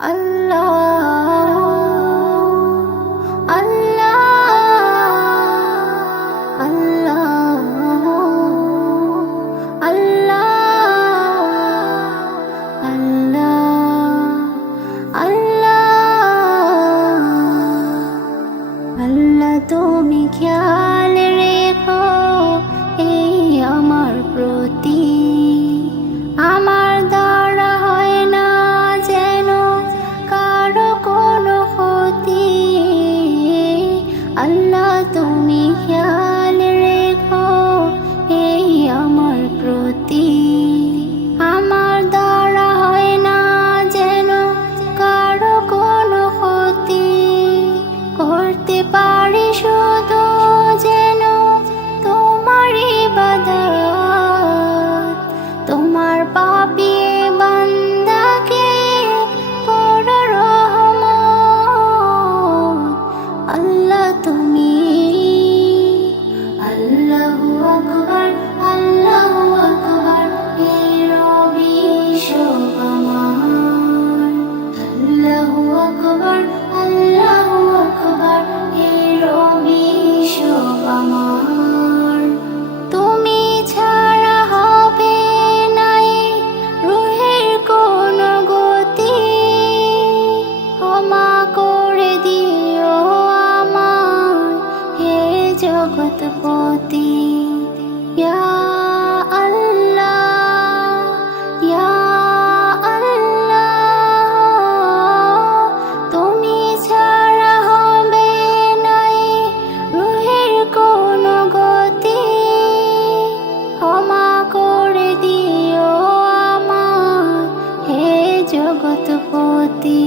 আল্লাহ আল্লাহ আল্লাহ আল্লাহ আল্লাহ আল্লাহ তুমি খেয়াল রেখো এই আমার প্রতি, আমার দ্বারা হয় না যেন কারো কোনো ক্ষতি। আল্লাহ তুমি খেয়াল রেখো এই আমার প্রতি, আমার দ্বারা হয় না যেন কারো কোনো ক্ষতি। করতে পারি শুধু যেন তোমার ইবাদত, তোমার পাপী বান্দাকে করো রহমত। আল্লাহ তুমি আল্লাহু আকবার, আল্লাহু আকবার, হে রবি সব আমার। আল্লাহু আকবার, আল্লাহু আকবার, হে রবি সব আমার। তুমি ছাড়া হবে নাই রুহের কোনো গতি, ক্ষমা করে দিও আমার হে জগৎপতি। ইয়া আল্লাহ, ইয়া আল্লাহ, তুমি ছাড়া হবে নাই রুহের কোনো গতি, ক্ষমা করে দিও আমার হে জগৎপতি।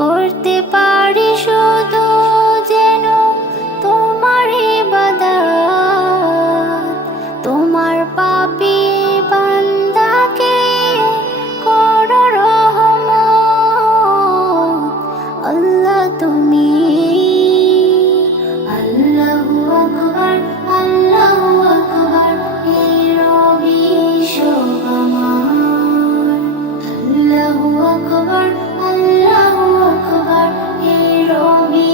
করতে পারি শুধু যেন তোমার ইবাদত, তোমার পাপী বান্দাকে করো রহমত। আল্লাহ তুমি আল্লাহু আকবার, আল্লাহু আকবার, হে রবি সব আমার। আল্লাহু আকবার, আল্লাহু আকবার, হে রবি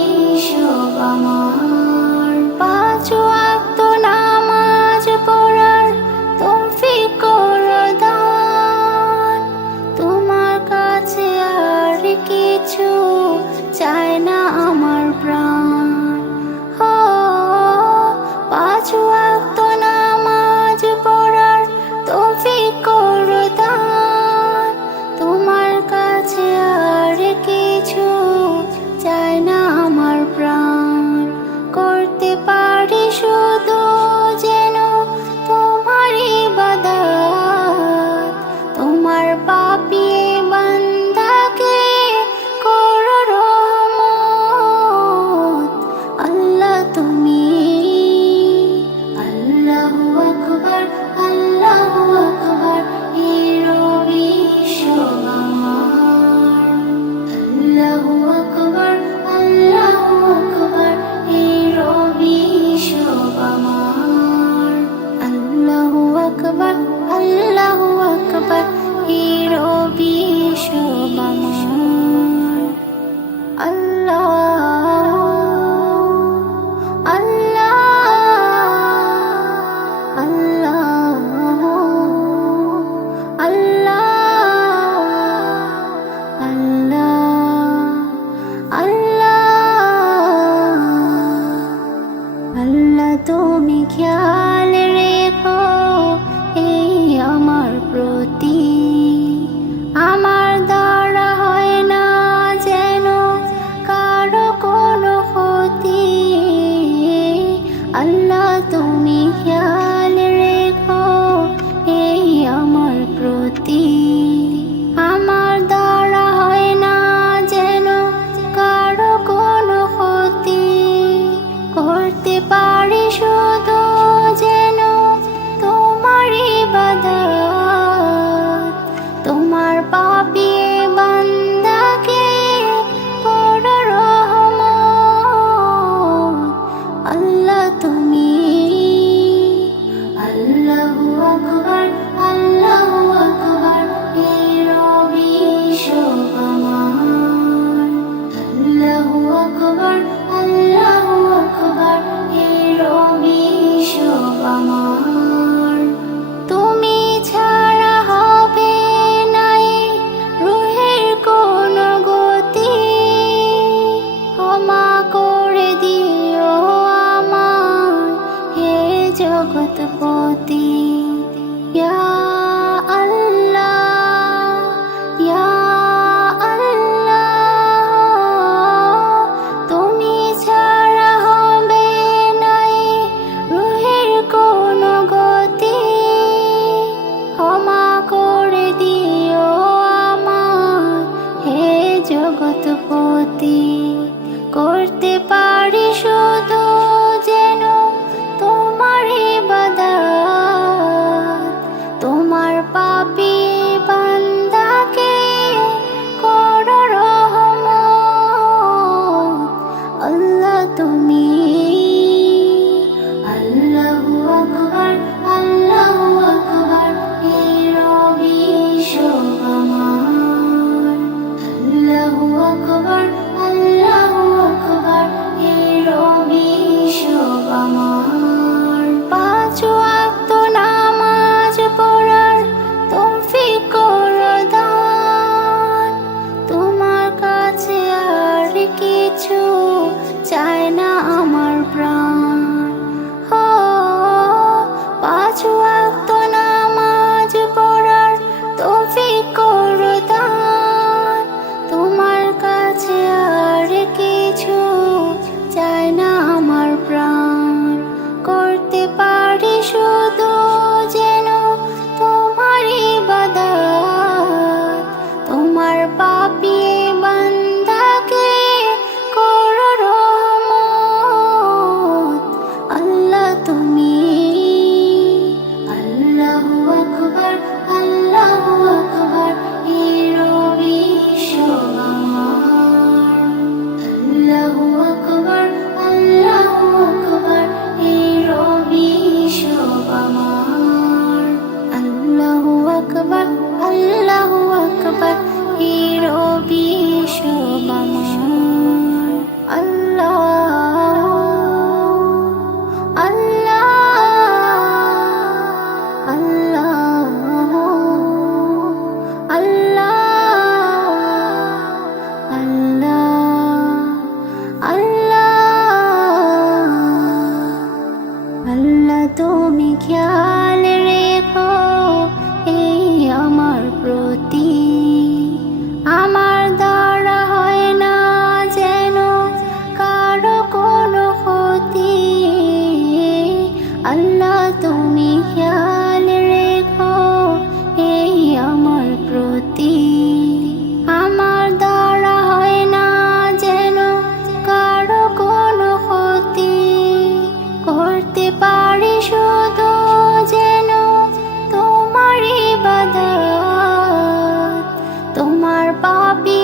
জগৎপতি, করতে পারি শুধু যেন তোমার ইবাদত। তোমার পাপী বান্দাকে করো রহমত। আল্লাহ তুমি, আল্লাহু আকবার, আল্লাহু আকবার, এই রবি সব আমার। আল্লাহু আকবার, আল্লাহু আকবার, এই রবি সব আমার। পাঁচ ওয়াক্ত নামাজ পড়ার তৌফিক করো দান। তোমার কাছে আর কিছু চায় না আমার প্রাণ। ও পাঁচ ওয়াক্ত নামাজ পড়ার তৌফিক করো দান। তোমার কাছে আর কিছু চায় না আমার প্রাণ। করতে পারি শুধু যেন তোমার ইবাদত। তোমার পাপী বান্দাকে করো রহমত। আল্লাহ তুমি, আল্লাহু আকবার, আল্লাহু আকবার, এই রবি সব আমার। আল্লাহু আকবার, আল্লাহু আকবার, এই রবি সব আমার। আল্লাহু আকবার, আল্লাহু আকবার, এই রবি সব আমার। আল্লাহ, আল্লাহ, আল্লাহ, আল্লাহ, আল্লাহ, আল্লাহ। আল্লাহ তুমি খেয়াল রেখো এই আমার প্রতি। আমার দ্বারা হয় না যেন কারো কোনো ক্ষতি। আল্লাহ তুমি খেয়াল রেখো এই আমার প্রতি। আমার দ্বারা হয় না যেন কারো কোনো ক্ষতি। করতে পারি শুধু যেন তোমার ইবাদত। তোমার পাপী